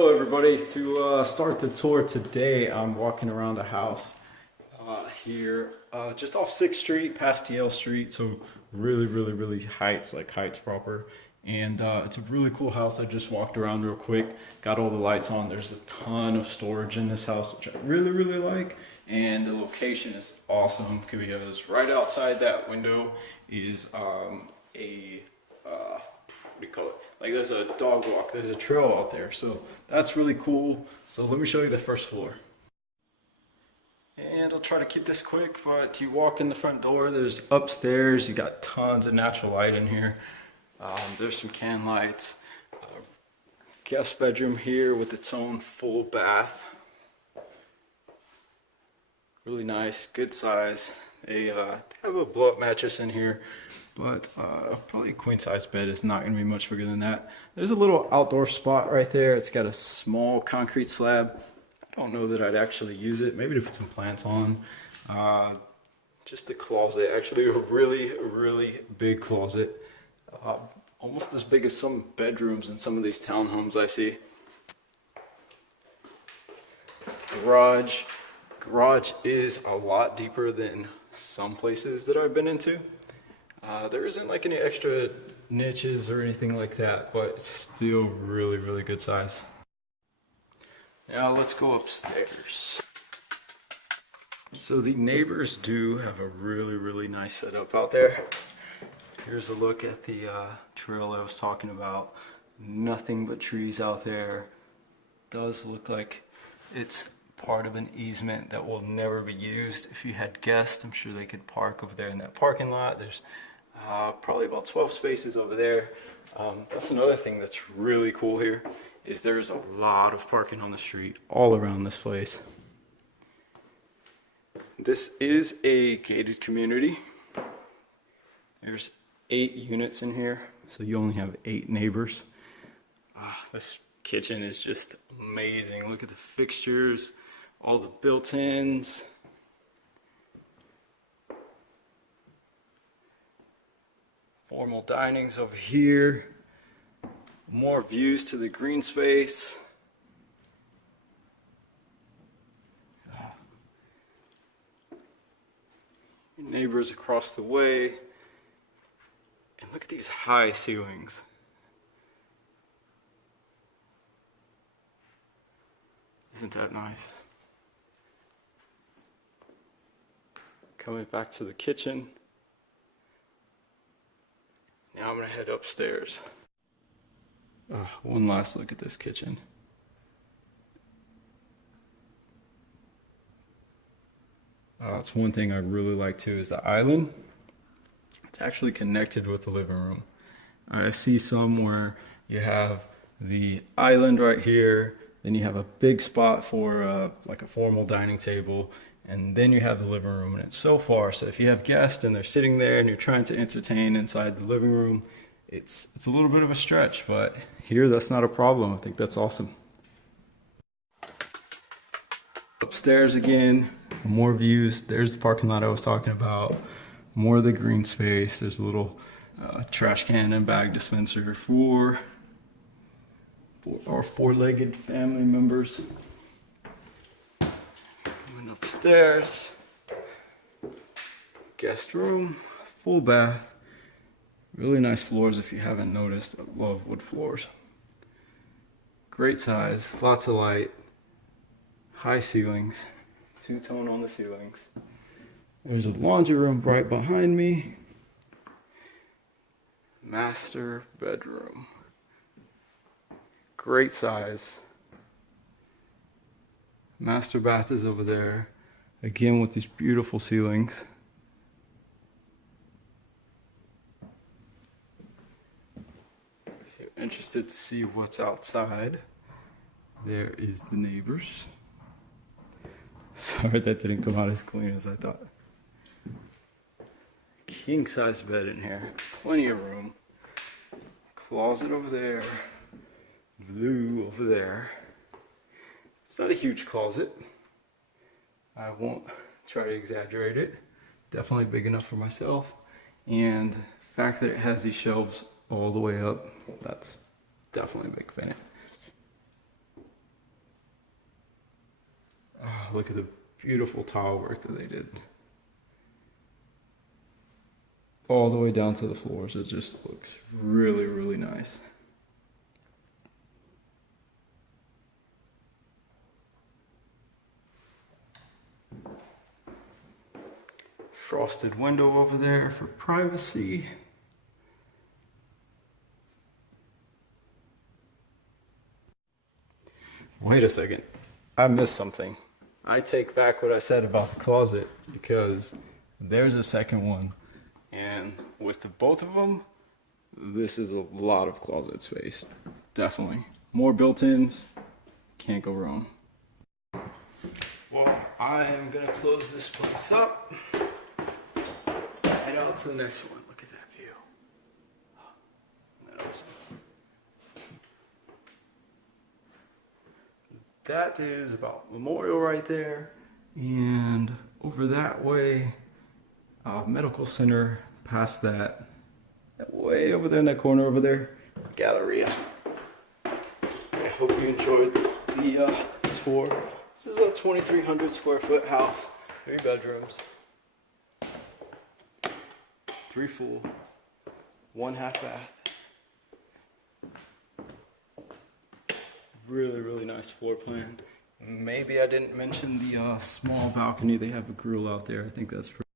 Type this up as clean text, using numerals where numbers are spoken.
Hello everybody. To start the tour today, I'm walking around a house here just off 6th Street past TL Street, so really Heights, like Heights proper. And it's a really cool house. I just walked around real quick, got all the lights on. There's a ton of storage in this house, which I really like. And the location is awesome because right outside that window is what do you call it? Like there's a dog walk, there's a trail out there. So that's really cool. So let me show you the first floor. And I'll try to keep this quick, but you walk in the front door, there's upstairs, you got tons of natural light in here. There's some can lights. Guest bedroom here with its own full bath. Really nice, good size. They have a blow-up mattress in here, but probably a queen-size bed is not going to be much bigger than that. There's a little outdoor spot right there. It's got a small concrete slab. I don't know that I'd actually use it. Maybe to put some plants on. Just a closet, actually a really big closet. Almost as big as some bedrooms in some of these townhomes I see. Garage is a lot deeper than some places that I've been into. There isn't like any extra niches or anything like that, but it's still really good size. Now let's go upstairs. So the neighbors do have a really nice setup out there. Here's a look at the trail I was talking about. Nothing but trees out there. Does look like it's part of an easement that will never be used. If you had guests, I'm sure they could park over there in that parking lot. There's probably about 12 spaces over there. That's another thing that's really cool here, is there is a lot of parking on the street all around this place. This is a gated community. There's 8 units in here, so you only have 8 neighbors. This kitchen is just amazing. Look at the fixtures, all the built-ins. Formal dining's over here. More views to the green space. Your neighbors across the way. And look at these high ceilings. Isn't that nice? Coming back to the kitchen. Now I'm gonna head upstairs. One last look at this kitchen. That's one thing I really like too, is the island. It's actually connected with the living room. I see some where you have the island right here, then you have a big spot for like a formal dining table, and then you have the living room, and it's so far. So if you have guests and they're sitting there and you're trying to entertain inside the living room, it's a little bit of a stretch, but here that's not a problem. I think that's awesome. Upstairs again, more views. There's the parking lot I was talking about. More of the green space. There's a little trash can and bag dispenser for our 4-legged family members. Coming upstairs, guest room, full bath. Really nice floors if you haven't noticed. I love wood floors. Great size, lots of light, high ceilings, two-tone on the ceilings. There's a laundry room right behind me. Master bedroom. Great size. Master bath is over there. Again with these beautiful ceilings. If you're interested to see what's outside, there is the neighbors. Sorry that didn't come out as clean as I thought. King size bed in here, plenty of room. Closet over there, blue over there. It's not a huge closet. I won't try to exaggerate it. Definitely big enough for myself. And the fact that it has these shelves all the way up, that's definitely a big fan. look at the beautiful tile work that they did. All the way down to the floors. It just looks really, really nice. Frosted window over there for privacy. Wait a second, I missed something. I take back what I said about the closet because there's a second one. And with both of them, this is a lot of closet space. Definitely. More built-ins, can't go wrong. Well, I am gonna close this place up. Head out to the next one. Look at that view. That is about Memorial right there. And over that way, medical center, past that, way over there in that corner over there, Galleria. I hope you enjoyed the tour. This is a 2,300 square foot house, 3 bedrooms, 3 full, 1 half bath. Really, really nice floor plan. Maybe I didn't mention the small balcony. They have a grill out there. I think that's pretty